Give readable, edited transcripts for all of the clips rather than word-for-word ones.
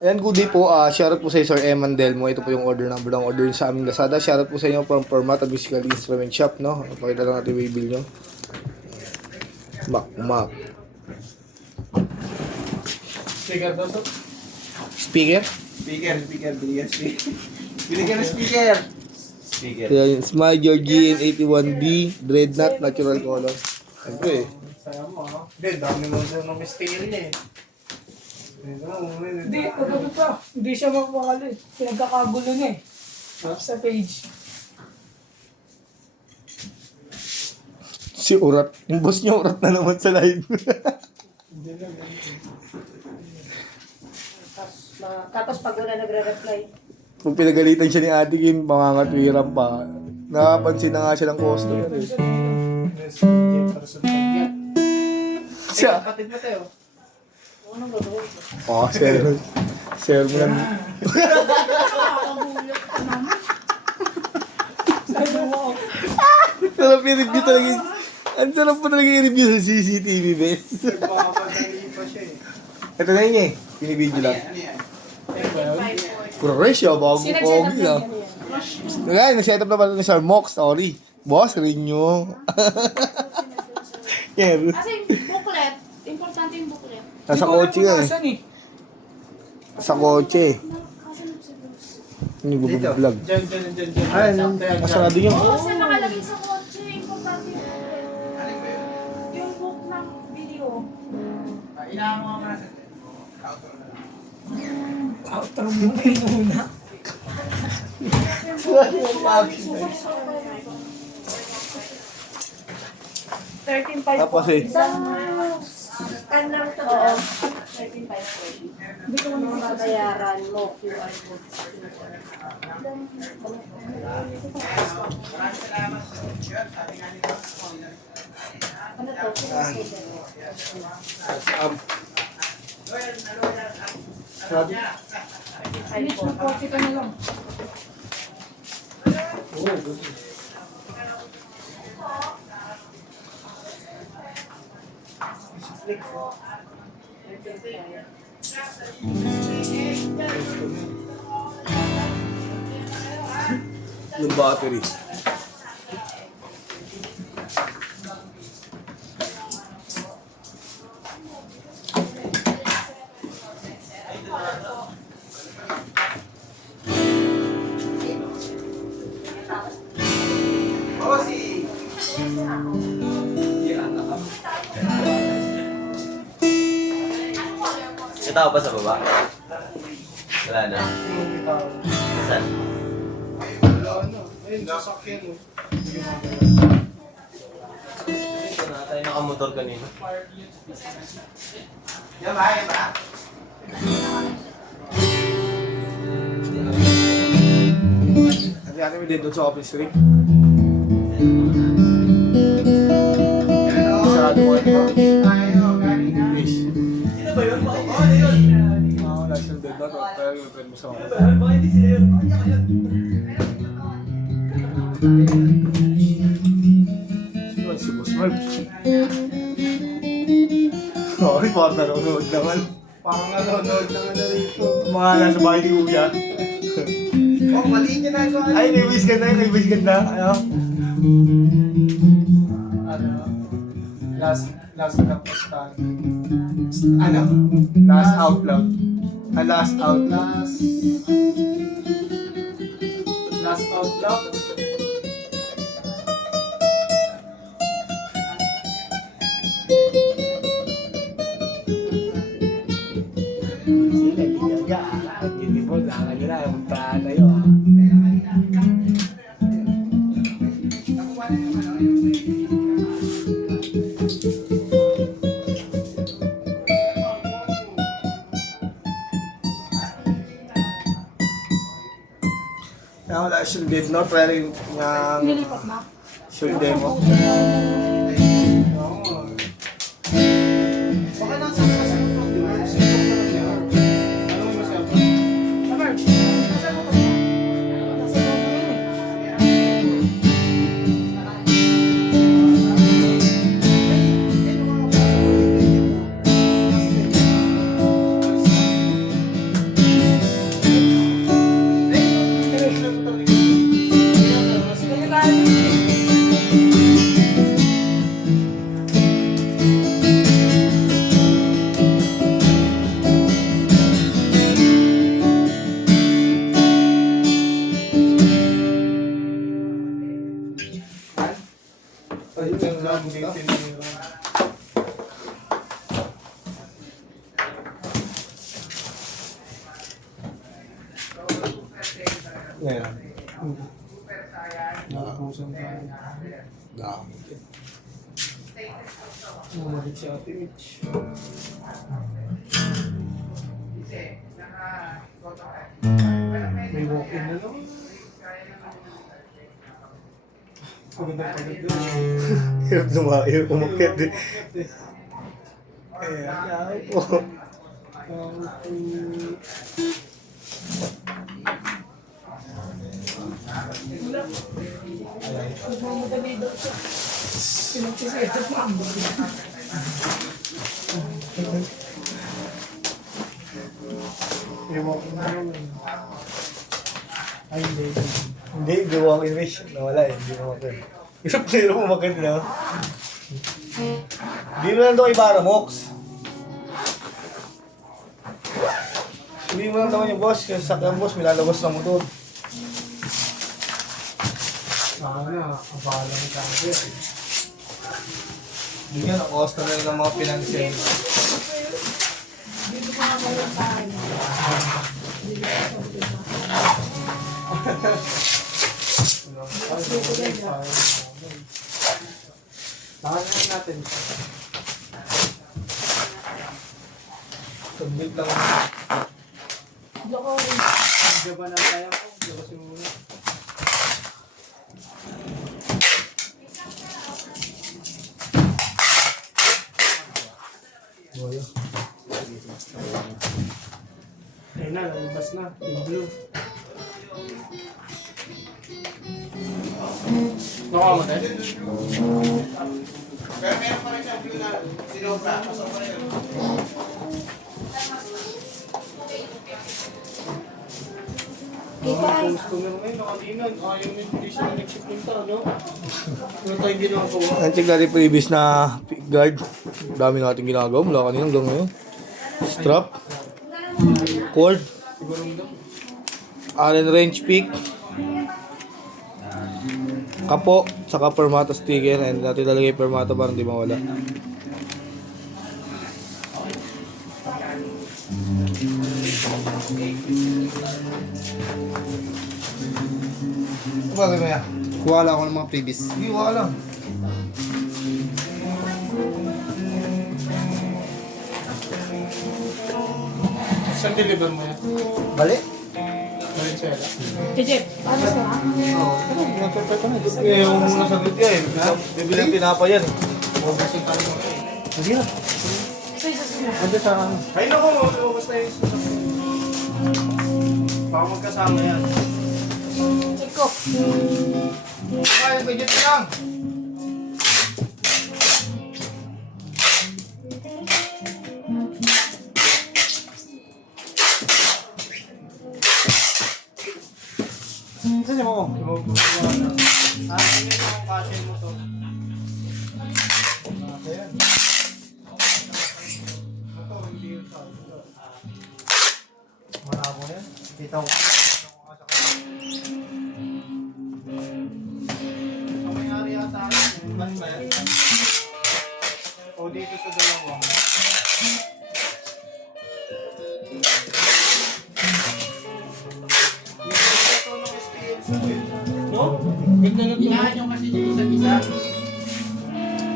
Ayan, good day po. Shoutout po sa Sir Eman Delmo. Ito po yung order number ng order sa aming Lazada. Shoutout po sa inyo from Format Musical Instrument Shop, no? Pakita lang natin yung bill nyo. Mac. Speaker daw to? Speaker? Speaker. Binigyan ng speaker. Speaker. Ayan, Smile Georgian 81D, Dreadnought, natural color. Siyempre Saya mo ha. Hindi, dami mo doon ng mystery eh. Hindi, ano pa? Hindi siya mapakali. Pinagkakagulo na eh. Sa page. si Urat. Yung boss niya Urat na naman sa live. Tapos pag wala nagre-reply, Kung pinagalitan siya ni Ate Kim, mangangatwiran pa. Nakapansin na nga siya ng customer eh. Siya. Kapatid mo tayo. anong gagawin ko? Oh, sir mo lang. Nakakagulat ka naman. Sarap yung review talaga. Ang sarap po talaga yung review sa CCTV, bes. Nagpapadali pa siya eh. Ito na yun eh. Pinibidyo lang. Puro ratio, bago Sinag-set ko. up na yan. Nag-set up na pala ni Sir Mox, sorry. Boss, renew. Yan. Kasi booklet, importante yung booklet. Nasa kotse nga eh. Nasaan eh? Sa kotse. Kasunod sa box. Hindi ko vlog. Diyan. Ay, masarado yun. Oo, kasi nakalagay sa kotse, importante yung booklet. Yung book ng video. Outro mo na yun muna. Tapos eh. Scan lang ito. Oo. 13,540. Hindi ko naman mabayaran mo QR code. Ano to? Sabi. Finish na kotse ka na lang. Yung battery. May tao ba sa baba? Wala na. Saan? Ayun, sasakyan mo. Ito na tayo nakamotor kanina. Hati-hati mo din doon sa office ring. Sarado mo ito. Please. Sino ba yun? Ano yun? Wala siyang dead dot. Pero yung friend mo sa office. Baka hindi sila yun. Sino si Boss Marv? Oo, report na nanonood naman. Parang nanonood na nga na rito. Mga nasa bahay ni Kuya. Oh, mali niya na ito. Ay, naiwis ka na, naiwis ka na. Ano? Last lang po stand. Ano? Last out loud. Last out loud. Last out loud. Sila, ligaga. Hindi po, saka nila, yung plana yun. Kaya wala siyang dead note, pero yung Nilipat na. sure demo. Baka nasa kasi yung problema. Sintok na lang niya. Ano mo siya? Sabar, nasaan mo pa siya? Nasa loob na yun eh. Ngayon. Nakapusan tayo. Dami. Bumalik si Ate Mitch. May walk-in na lang. Pagod doon. Hirap lumayo, umakit din. Eh, ayaw po. Nagmamadali daw siya. Pinagsisayad mo ang bago. May walk-in na lang. Ay, hindi. Hindi, gawa ko yung wish. Nawala eh, hindi umakit. Hirap na hirap umakit na. Hindi mo lang daw kay Baramox. Hindi mo lang daw yung boss, kasi sakyan boss, may lalabas na motor. Sana, abalang tayo. Hindi nga, nakost na rin ng mga pinansin. Dito pa ako yung tayo. Tangan natin. Submit lang. Loko rin. Diyan ba na tayo po? Diyan ba simula? Boyo. Ayun na, lalabas na. Yung blue. Nakuha mo tayo? Pero meron pa rin siyang view na sinobra. Pasok pa rin. Ang customer ngayon, nakalina. Ayaw mo yung place na nagsipunta, no? Ano tayo ginagawa? Antik natin previous na pick guard. Dami natin ginagawa mula kanina hanggang ngayon. Strap. Cord. Sigurong daw. Allen wrench pick. Kapo. Saka permata sticker. And natin lalagay permata para hindi mawala. Bagay mo yan. Kuha lang ako ng mga previous. Hindi, wala lang. Saan deliver mo yan? Bali? Valenzuela. Jejep, ano sa? Eh, yung nasagot ka eh. Bibili ang tinapa yan. Mabusin tayo mo. Sige na. Sa isa sila. Ando sa ano. Ay, naku, lumabas na yung sasakyan. Baka magkasama yan. Check ko. Ay, budget ka lang. Saan mo? Ah, tingin mo kung kasi mo to. Ayan. Ito, hindi yun sa ito. Malabo na yan. Kita ko. Ang mayari yata yun. Ban ba yan? O dito sa dalawa. Ito ng STL sa no? Ganda na tunog. Inahan yung kasi yung isa-isa.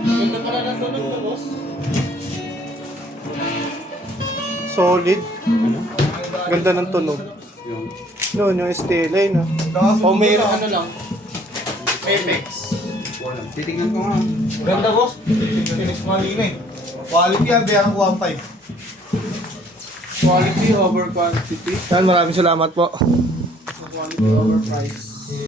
Ganda pala na tunog na, boss. Solid. Ganda ng tunog. No, yung STL ay no. O may ano lang. Apex. Titingnan ko nga. Ganda boss. Finish malina eh. Quality yan, bayaran ko 1.5. Quality over quantity. Yan, maraming salamat po. Quality over price.